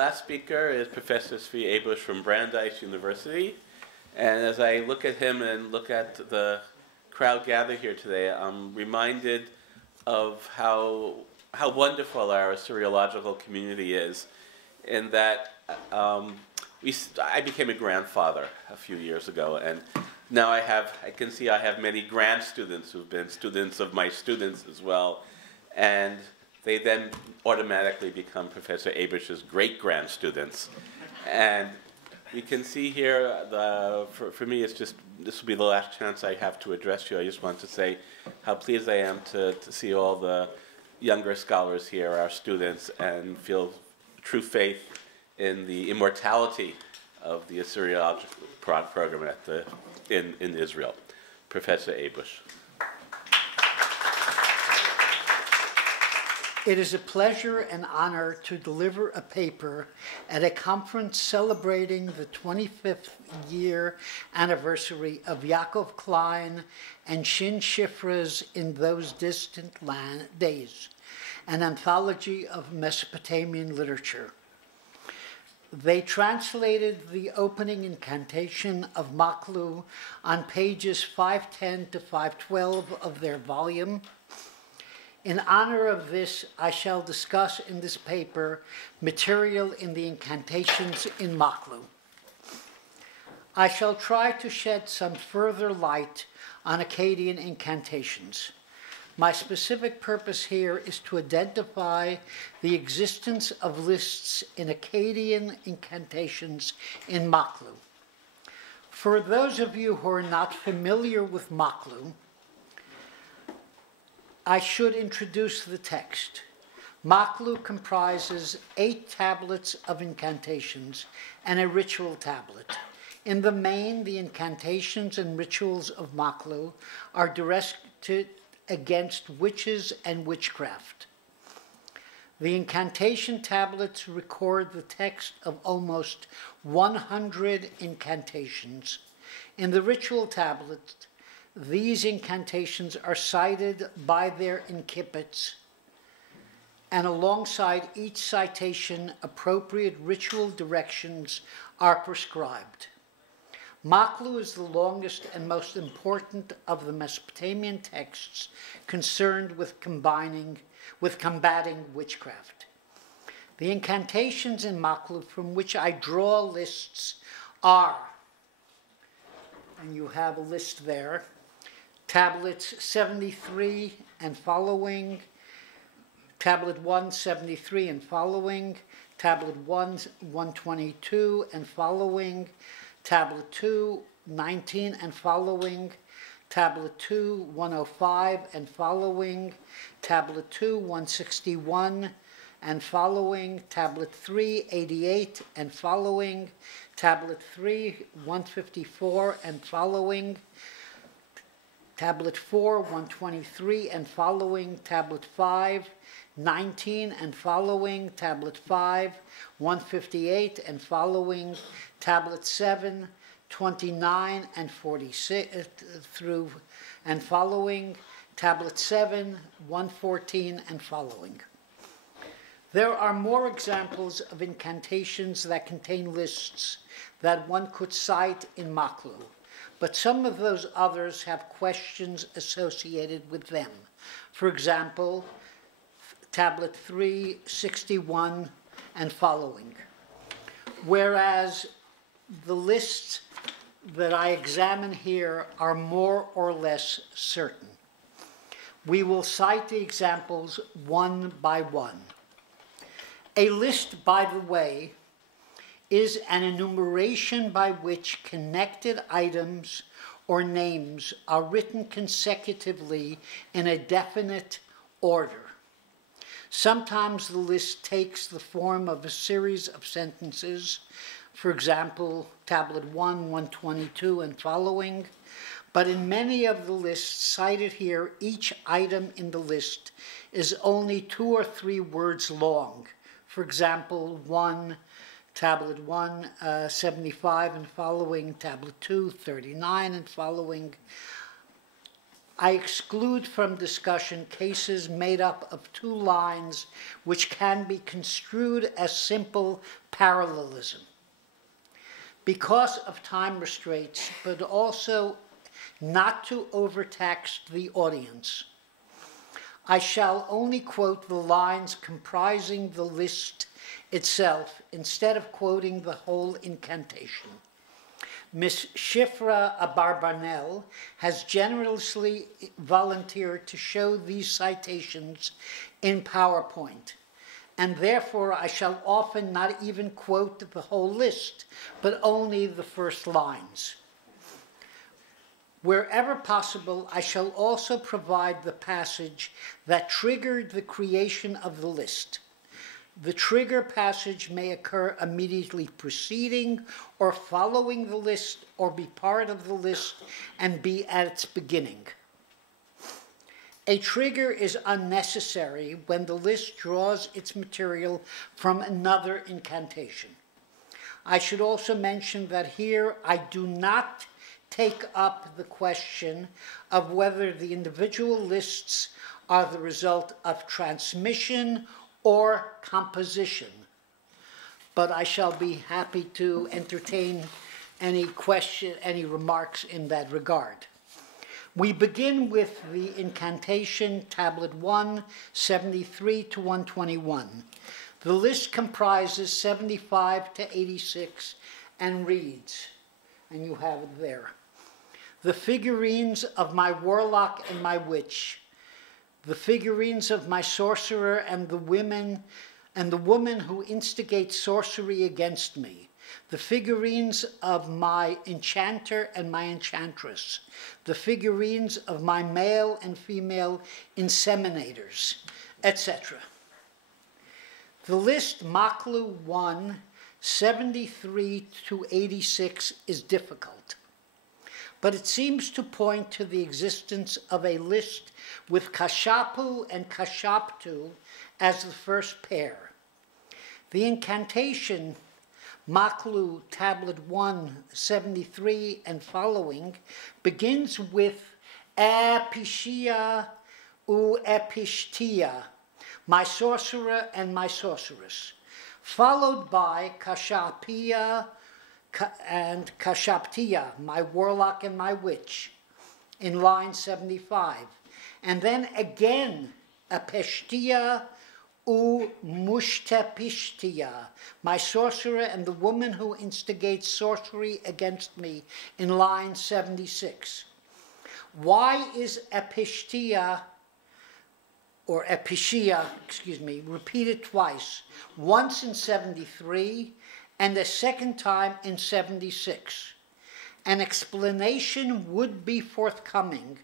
Last speaker is Professor Tzvi Abusch from Brandeis University. And as I look at him and look at the crowd gathered here today, I'm reminded of how wonderful our Assyriological community is, in that I became a grandfather a few years ago, and now I can see I have many grand students who've been students of my students as well, and they then automatically become Professor Abusch's great-grand students. And you can see here, for me, it's just, this will be the last chance I have to address you. I just want to say how pleased I am to see all the younger scholars here, our students, and feel true faith in the immortality of the Assyriology program in Israel. Professor Abusch. It is a pleasure and honor to deliver a paper at a conference celebrating the 25th year anniversary of Yaakov Klein and Shin Shifra's In Those Distant Days, an anthology of Mesopotamian literature. They translated the opening incantation of Maklu on pages 510 to 512 of their volume. In honor of this, I shall discuss in this paper material in the incantations in Maklu. I shall try to shed some further light on Akkadian incantations. My specific purpose here is to identify the existence of lists in Akkadian incantations in Maklu. For those of you who are not familiar with Maklu, I should introduce the text. Maklu comprises 8 tablets of incantations and a ritual tablet. In the main, the incantations and rituals of Maklu are directed against witches and witchcraft. The incantation tablets record the text of almost 100 incantations. In the ritual tablet, these incantations are cited by their incipits, and alongside each citation, appropriate ritual directions are prescribed. Maklu is the longest and most important of the Mesopotamian texts concerned with combating witchcraft. The incantations in Maklu from which I draw lists are, and you have a list there, tablets 73 and following, tablet 1, 73 and following, tablet 1, 122 and following, tablet 2, 19 and following, tablet 2, 105 and following, tablet 2, 161 and following, tablet 3, 88 and following, tablet 3, 154 and following, tablet 4, 123 and following, tablet 5, 19 and following, tablet 5, 158 and following, tablet 7, 29 and 46 through and following, tablet 7, 114 and following. There are more examples of incantations that contain lists that one could cite in Maklu, but some of those others have questions associated with them. For example, tablet 3, 61 and following. Whereas the lists that I examine here are more or less certain. We will cite the examples one by one. A list, by the way, is an enumeration by which connected items or names are written consecutively in a definite order. Sometimes the list takes the form of a series of sentences, for example, tablet 1, 122 and following, but in many of the lists cited here, each item in the list is only 2 or 3 words long. For example, tablet 1, 75 and following, tablet 2, 39 and following. I exclude from discussion cases made up of two lines which can be construed as simple parallelism. Because of time restraints, but also not to overtax the audience, I shall only quote the lines comprising the list itself instead of quoting the whole incantation. Miss Shifra Abarbanel has generously volunteered to show these citations in PowerPoint, and therefore I shall often not even quote the whole list, but only the first lines. Wherever possible, I shall also provide the passage that triggered the creation of the list. The trigger passage may occur immediately preceding or following the list, or be part of the list and be at its beginning. A trigger is unnecessary when the list draws its material from another incantation. I should also mention that here I do not take up the question of whether the individual lists are the result of transmission or composition, but I shall be happy to entertain any remarks in that regard. We begin with the incantation, tablet 1, 73 to 121. The list comprises 75 to 86 and reads, and you have it there: the figurines of my warlock and my witch, the figurines of my sorcerer and the woman who instigates sorcery against me, the figurines of my enchanter and my enchantress, the figurines of my male and female inseminators, etc. The list Maklu 1, 73 to 86 is difficult, but it seems to point to the existence of a list with Kashapu and Kashaptu as the first pair. The incantation, Maklu, tablet 1, 73 and following, begins with Epishia u Epishtia, my sorcerer and my sorceress, followed by Kashapia and Kashaptia, my warlock and my witch, in line 75. And then again, Apeshtia u Mushtepishtia, my sorcerer and the woman who instigates sorcery against me, in line 76. Why is Apeshtia, or Epishia, repeated twice, once in 73 and a second time in 76? An explanation would be forthcoming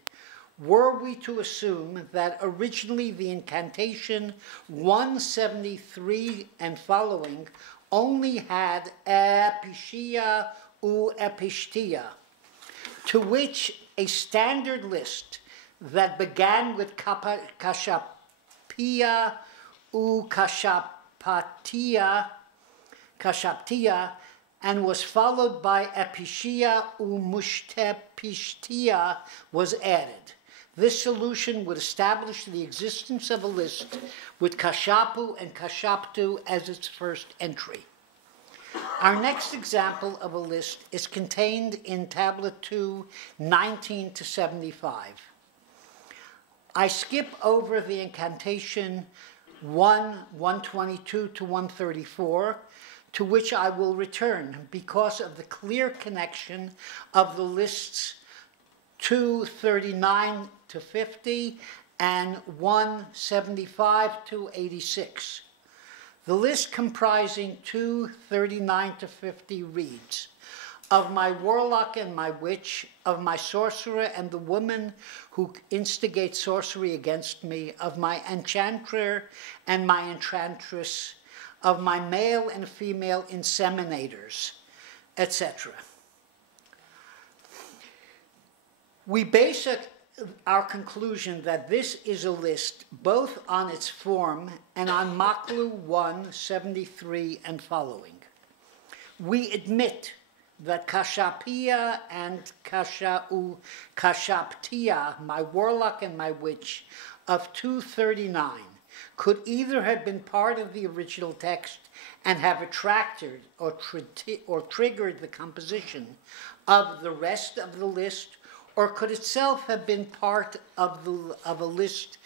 were we to assume that originally the incantation 173 and following only had Epishia u Epishtia, to which a standard list that began with Kashapia u Kashaptia and was followed by Epishia u Mushtepishtia was added. This solution would establish the existence of a list with Kashapu and Kashaptu as its first entry. Our next example of a list is contained in tablet 2, 19 to 75. I skip over the incantation 1, 122 to 134, to which I will return because of the clear connection of the lists 239 to 50 and 175 to 86. The list comprising 239 to 50 reads, of my warlock and my witch, of my sorcerer and the woman who instigates sorcery against me, of my enchanter and my enchantress, of my male and female inseminators, etc. We base our conclusion that this is a list both on its form and on Maklu 1, 73 and following. We admit that Kashapia and Kashaptia, my warlock and my witch, of 239, could either have been part of the original text and have attracted or triggered the composition of the rest of the list, or could itself have been part of a list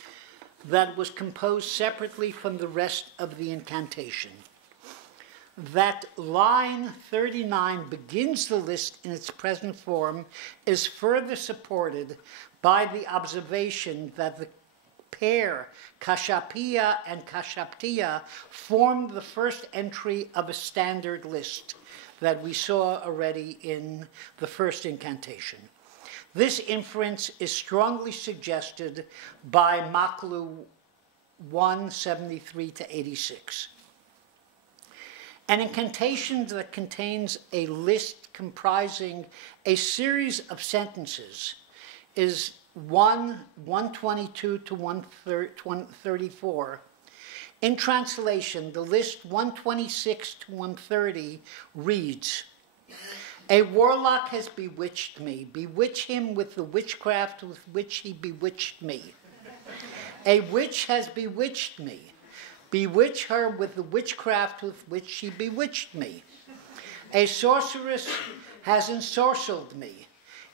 that was composed separately from the rest of the incantation. That line 39 begins the list in its present form is further supported by the observation that the pair Kashapia and Kashaptia formed the first entry of a standard list that we saw already in the first incantation. This inference is strongly suggested by Maklu 173 to 86. An incantation that contains a list comprising a series of sentences is 122 to 134. In translation, the list 126 to 130 reads, "A warlock has bewitched me. Bewitch him with the witchcraft with which he bewitched me. A witch has bewitched me. Bewitch her with the witchcraft with which she bewitched me. A sorceress has ensorcelled me.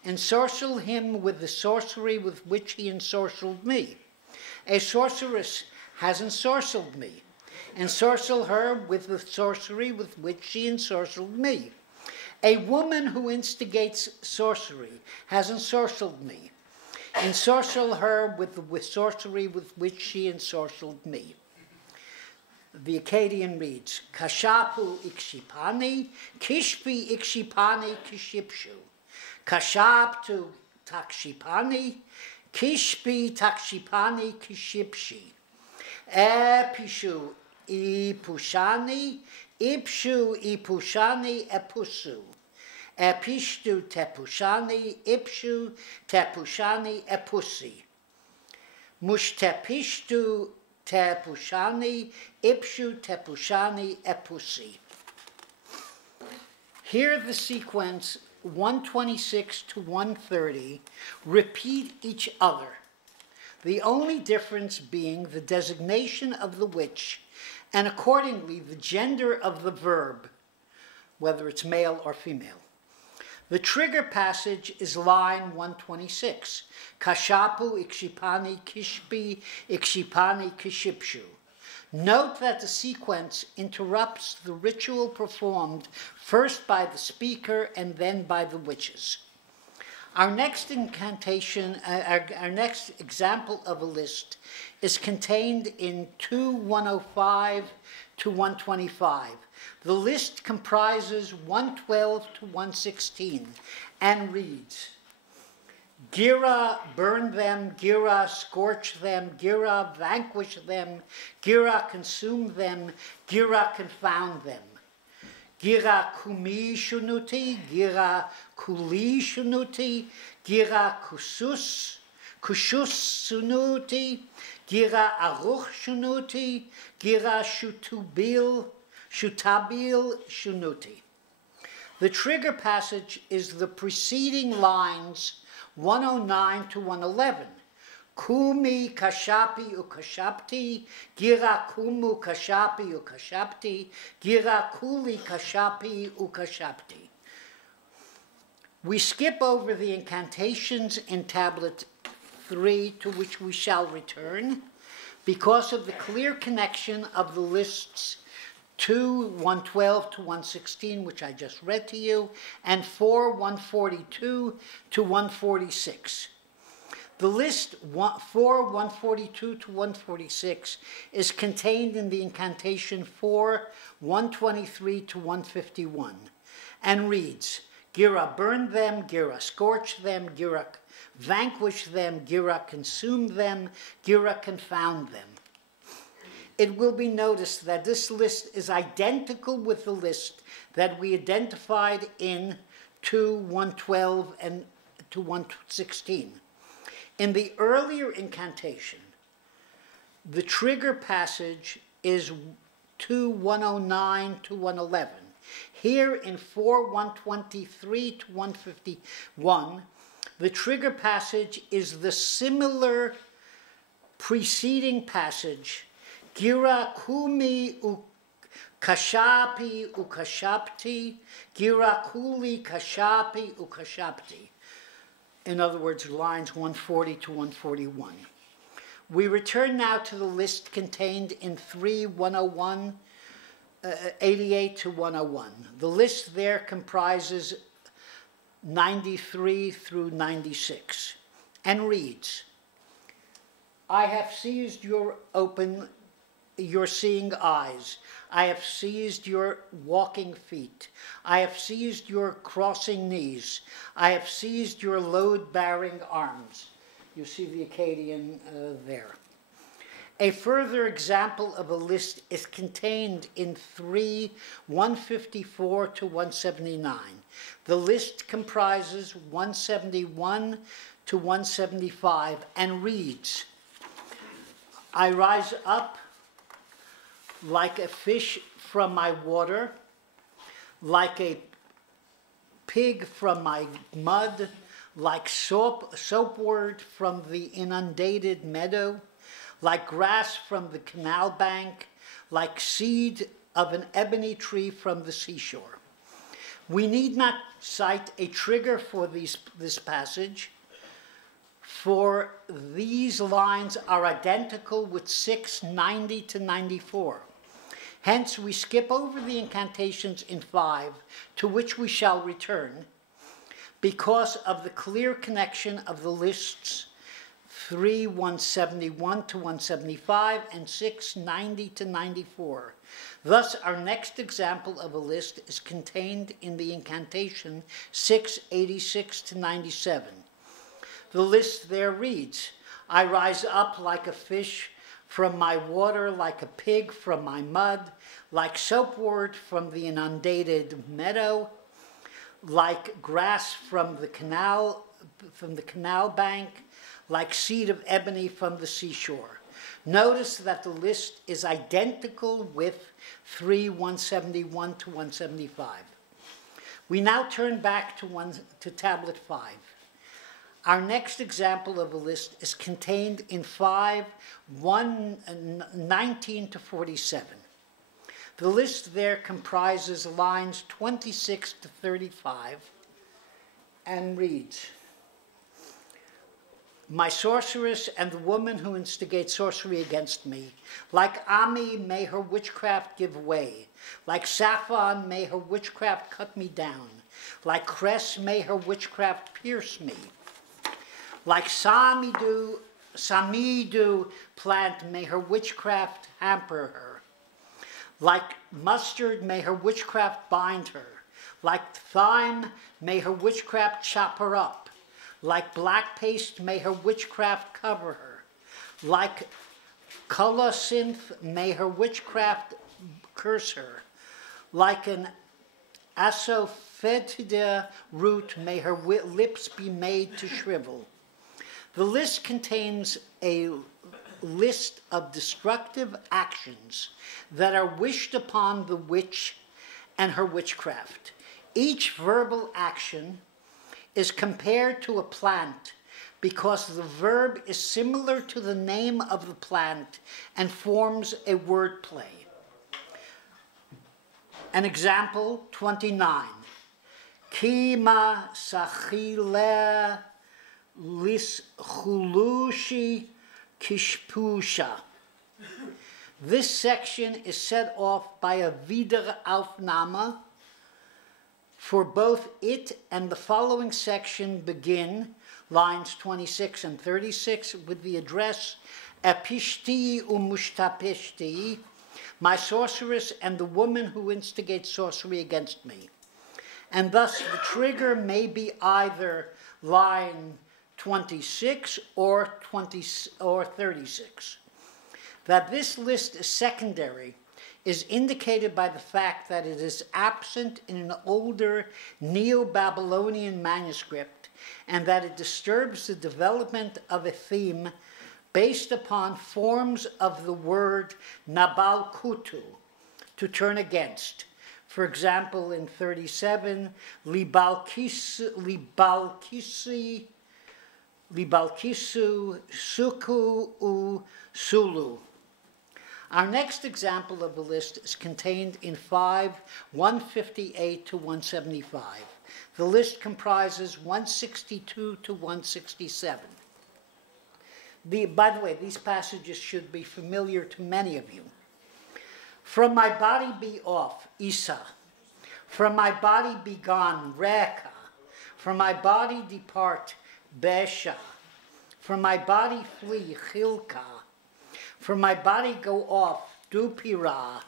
Ensorcel him with the sorcery with which he ensorcelled me. A sorceress has ensorcelled me. Ensorcel her with the sorcery with which she ensorcelled me. A woman who instigates sorcery has ensorcelled me. Ensorcel her with the sorcery with which she ensorcelled me." The Akkadian reads, "Kashapu ikshipani, kishpi ikshipani kishipshu. Kashaptu takshipani, kishpi takshipani kishipshi. Epishu ipushani, ipshu ipushani epusu. Epishtu tepushani, ipshu tepushani epusi. Mushtepishtu tepushani, ipshu tepushani epusi." Here the sequence 126 to 130 repeat each other, the only difference being the designation of the witch and accordingly the gender of the verb, whether it's male or female. The trigger passage is line 126, "Kashapu ikshipani kishpi ikshipani kishipshu." Note that the sequence interrupts the ritual performed first by the speaker and then by the witches. Our next incantation, our next example of a list is contained in 2:105 to 125. The list comprises 112 to 116 and reads, "Gira, burn them, Gira, scorch them, Gira, vanquish them, Gira, consume them, Gira, confound them. Gira kumi shunuti, Gira kuli shunuti, Gira kushus sunuti, Gira aruch shunuti, Gira shutabil shunuti." The trigger passage is the preceding lines 109 to 111. "Kumi kashapi ukashapti, Gira kumu kashapi ukashapti, Gira kuli kashapi ukashapti." We skip over the incantations in tablet 3, to which we shall return, because of the clear connection of the lists 2:112 to 116, which I just read to you, and 4:142 to 146. The list 4:142 to 146 is contained in the incantation 4:123 to 151 and reads, "Gira, burn them, Gira, scorch them, Gira, vanquish them, Gira, consume them, Gira, confound them." It will be noticed that this list is identical with the list that we identified in 2:112 and 2:116. In the earlier incantation, the trigger passage is 2:109 to 111. Here in 4:123 to 151, the trigger passage is the similar preceding passage, Gira kumi kashapi ukashapti, gira kuli kashapi ukashapti. In other words, lines 140 to 141. We return now to the list contained in 3:101, 88 to 101. The list there comprises 93 through 96 and reads, I have seized your seeing eyes. I have seized your walking feet. I have seized your crossing knees. I have seized your load-bearing arms. You see the Akkadian there. A further example of a list is contained in 3:154 to 179. The list comprises 171 to 175 and reads, I rise up like a fish from my water, like a pig from my mud, like soapwort from the inundated meadow, like grass from the canal bank, like seed of an ebony tree from the seashore. We need not cite a trigger for this passage, for these lines are identical with 6:90 to 94. Hence, we skip over the incantations in 5, to which we shall return, because of the clear connection of the lists 3:171 to 175 and 6:90 to 94. Thus, our next example of a list is contained in the incantation 6:86 to 97. The list there reads, I rise up like a fish from my water, like a pig from my mud, like soapwort from the inundated meadow, like grass from the canal bank, like seed of ebony from the seashore. Notice that the list is identical with 3:171 to 175. We now turn back to tablet 5. Our next example of a list is contained in 5:119 to 47. The list there comprises lines 26 to 35 and reads, My sorceress and the woman who instigates sorcery against me, like Ami, may her witchcraft give way. Like Saffron, may her witchcraft cut me down. Like Cress, may her witchcraft pierce me. Like Samidu plant, may her witchcraft hamper her. Like mustard, may her witchcraft bind her. Like thyme, may her witchcraft chop her up. Like black paste, may her witchcraft cover her. Like colocynth, may her witchcraft curse her. Like an asafoetida root, may her lips be made to shrivel. The list contains a list of destructive actions that are wished upon the witch and her witchcraft. Each verbal action is compared to a plant because the verb is similar to the name of the plant and forms a word play. An example, 29. Kima sachile lis chulushi kishpusha. This section is set off by a Wiederaufnahme, for both it and the following section begin, lines 26 and 36, with the address Epishti umushtapishti, my sorceress and the woman who instigates sorcery against me. And thus the trigger may be either line 26 or 36. That this list is secondary is indicated by the fact that it is absent in an older Neo-Babylonian manuscript and that it disturbs the development of a theme based upon forms of the word nabalkutu, to turn against. For example, in 37, Libalkisu Suku U Sulu. Our next example of the list is contained in 5, 158 to 175. The list comprises 162 to 167. By the way, these passages should be familiar to many of you. From my body be off, Isa. From my body be gone, Reka. From my body depart, Besha. From my body flee, Chilka. From my body go off, Dupira.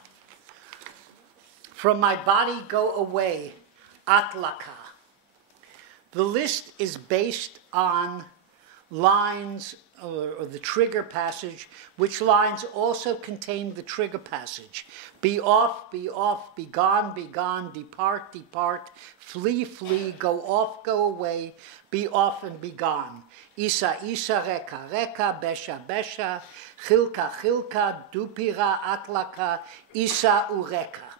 From my body go away, Atlaka. The list is based on lines or the trigger passage, which lines also contain the trigger passage. Be off, be gone, depart, depart, flee, flee, go off, go away, be off and be gone. Isa, Isa, Reka, Reka, Besha, Besha, Chilka, Chilka, Dupira, Atlaka, Isa, Ureka.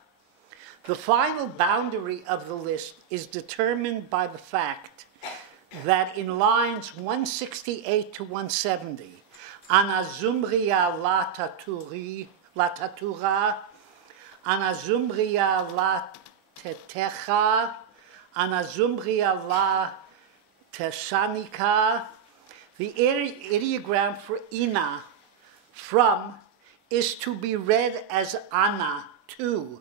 The final boundary of the list is determined by the fact that in lines 168 to 170, Anazumria la tatura, Anazumria la tetecha, Anazumria la tesanika, the ideogram for ina, from, is to be read as ana, to,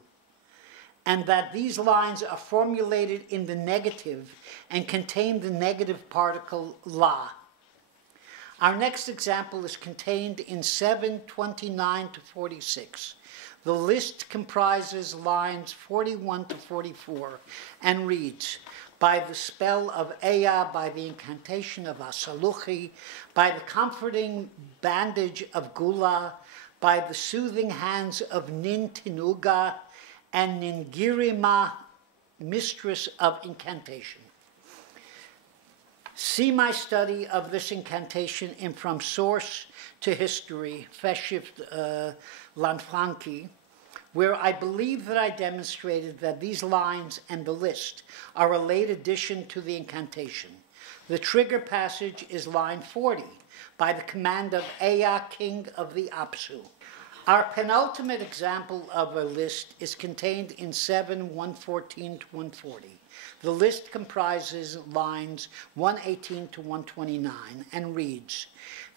and that these lines are formulated in the negative and contain the negative particle la. Our next example is contained in 7:29 to 46. The list comprises lines 41 to 44 and reads, by the spell of Ea, by the incantation of Asaluchi, by the comforting bandage of Gula, by the soothing hands of Nin Tinuga, and Ningirima, mistress of incantation. See my study of this incantation in From Source to History, Feshif Lanfranchi, where I believe that I demonstrated that these lines and the list are a late addition to the incantation. The trigger passage is line 40, by the command of Ea, king of the Apsu. Our penultimate example of a list is contained in 7:114 to 140. The list comprises lines 118 to 129 and reads,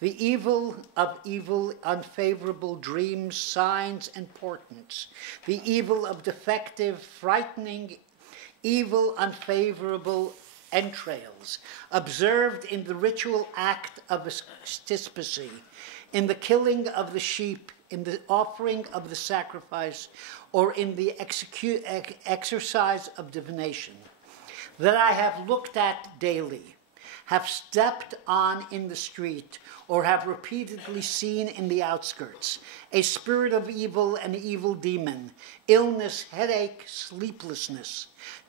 the evil of evil, unfavorable dreams, signs, and portents, the evil of defective, frightening, evil, unfavorable entrails, observed in the ritual act of stisphacy, in the killing of the sheep, in the offering of the sacrifice, or in the exercise of divination, that I have looked at daily, have stepped on in the street, or have repeatedly seen in the outskirts, a spirit of evil, an evil demon, illness, headache, sleeplessness,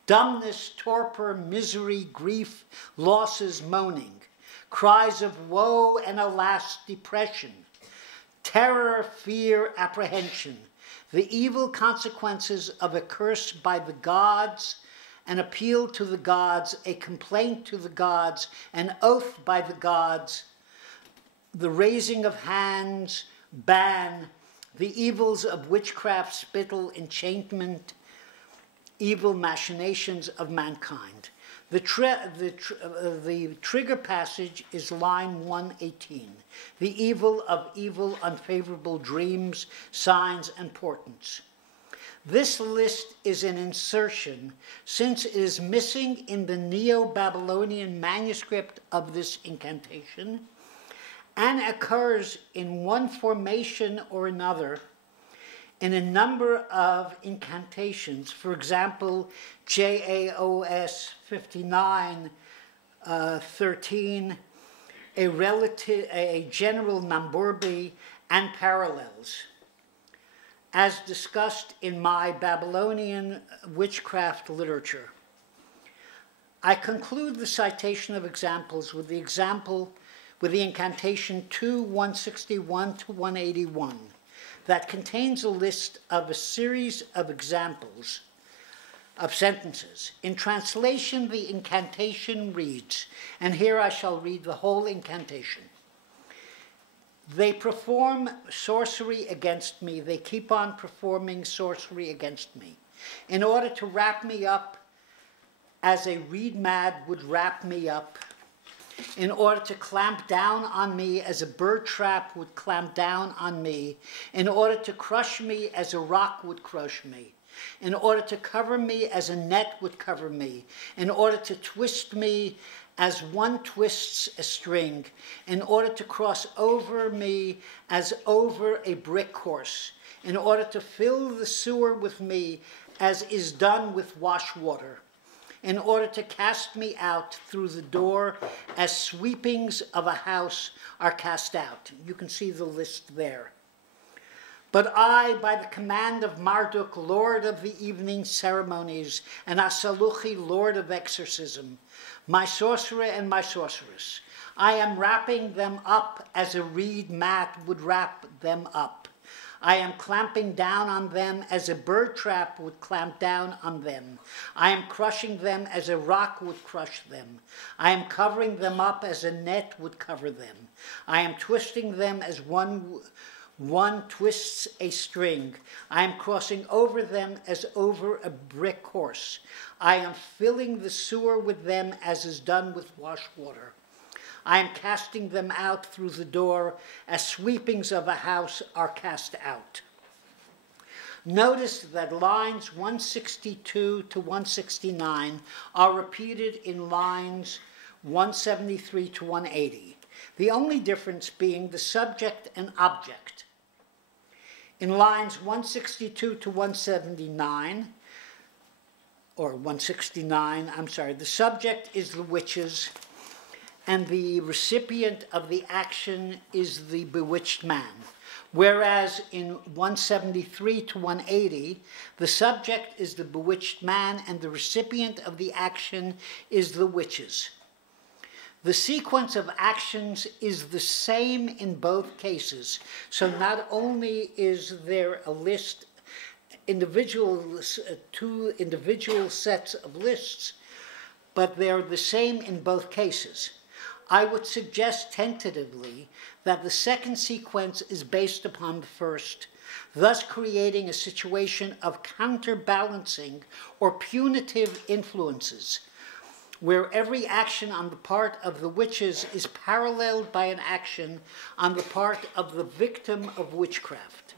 dumbness, torpor, misery, grief, losses, moaning, cries of woe and alas, depression, terror, fear, apprehension, the evil consequences of a curse by the gods, an appeal to the gods, a complaint to the gods, an oath by the gods, the raising of hands, ban, the evils of witchcraft, spittle, enchantment, evil machinations of mankind. The trigger passage is line 118. The evil of evil, unfavorable dreams, signs, and portents. This list is an insertion since it is missing in the Neo-Babylonian manuscript of this incantation and occurs in one formation or another in a number of incantations. For example, JAOS 59:13, a general Namburbi, and parallels, as discussed in my Babylonian witchcraft literature. I conclude the citation of examples with the incantation 2:161 to 181 that contains a list of a series of examples of sentences. In translation, the incantation reads, and here I shall read the whole incantation. They perform sorcery against me. They keep on performing sorcery against me in order to wrap me up as a reed mat would wrap me up, in order to clamp down on me as a bird trap would clamp down on me, in order to crush me as a rock would crush me, in order to cover me as a net would cover me, in order to twist me as one twists a string, in order to cross over me as over a brick course, in order to fill the sewer with me as is done with wash water, in order to cast me out through the door as sweepings of a house are cast out. You can see the list there. But I, by the command of Marduk, Lord of the evening ceremonies, and Asaluchi, Lord of exorcism, my sorcerer and my sorceress, I am wrapping them up as a reed mat would wrap them up. I am clamping down on them as a bird trap would clamp down on them. I am crushing them as a rock would crush them. I am covering them up as a net would cover them. I am twisting them as one twists a string. I am crossing over them as over a brick course. I am filling the sewer with them as is done with wash water. I am casting them out through the door as sweepings of a house are cast out. Notice that lines 162 to 169 are repeated in lines 173 to 180, the only difference being the subject and object. In lines 162 to 179, or 169, the subject is the witches, and the recipient of the action is the bewitched man. Whereas in 173 to 180, the subject is the bewitched man and the recipient of the action is the witches. The sequence of actions is the same in both cases. So not only is there a list, two individual sets of lists, but they're the same in both cases. I would suggest tentatively that the second sequence is based upon the first, thus creating a situation of counterbalancing or punitive influences, where every action on the part of the witches is paralleled by an action on the part of the victim of witchcraft.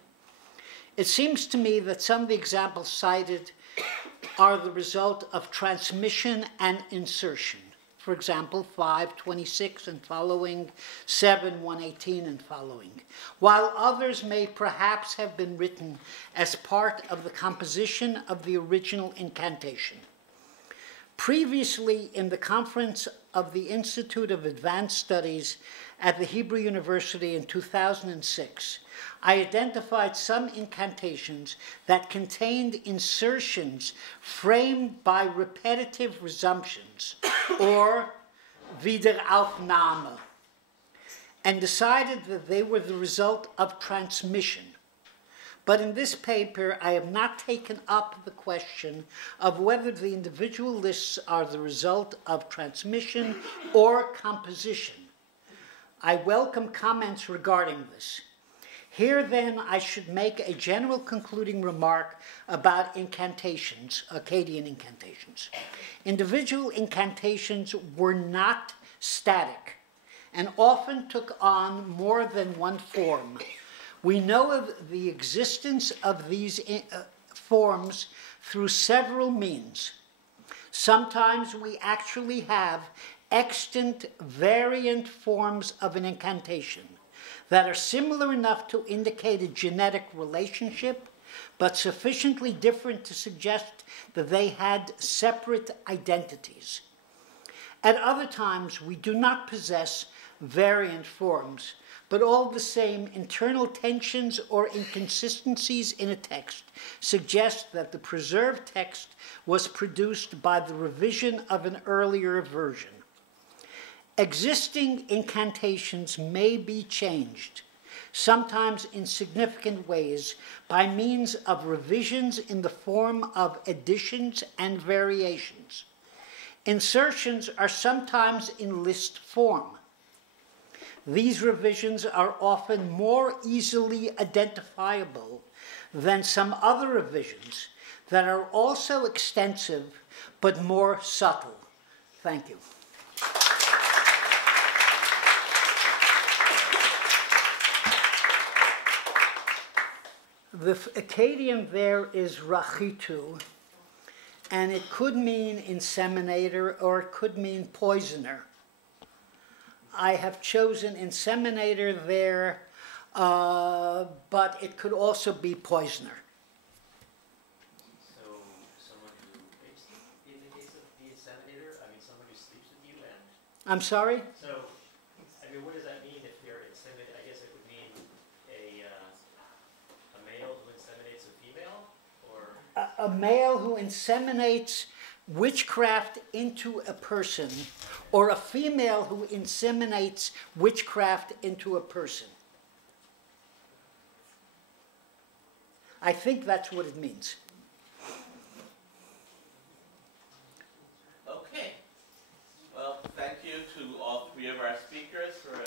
It seems to me that some of the examples cited are the result of transmission and insertion. For example, 5:26 and following, 7:118 and following, while others may perhaps have been written as part of the composition of the original incantation. Previously, in the conference of the Institute of Advanced Studies at the Hebrew University in 2006, I identified some incantations that contained insertions framed by repetitive resumptions, or Wiederaufnahme, and decided that they were the result of transmission. But in this paper, I have not taken up the question of whether the individual lists are the result of transmission or composition. I welcome comments regarding this. Here, then, I should make a general concluding remark about incantations, Akkadian incantations. Individual incantations were not static and often took on more than one form. We know of the existence of these forms through several means. Sometimes we actually have extant variant forms of an incantation that are similar enough to indicate a genetic relationship, but sufficiently different to suggest that they had separate identities. At other times, we do not possess variant forms, but all the same, internal tensions or inconsistencies in a text suggest that the preserved text was produced by the revision of an earlier version. Existing incantations may be changed, sometimes in significant ways, by means of revisions in the form of additions and variations. Insertions are sometimes in list form. These revisions are often more easily identifiable than some other revisions that are also extensive but more subtle. Thank you. The Akkadian there is rachitu, and it could mean inseminator or it could mean poisoner. I have chosen inseminator there, but it could also be poisoner. So someone who, in the case of the inseminator, I mean someone who sleeps with you and... I'm sorry? So, I mean, what does that mean if you're inseminated? I guess it would mean a male who inseminates a female, or... A male who inseminates witchcraft into a person, or a female who inseminates witchcraft into a person. I think that's what it means. Okay. Well, thank you to all three of our speakers for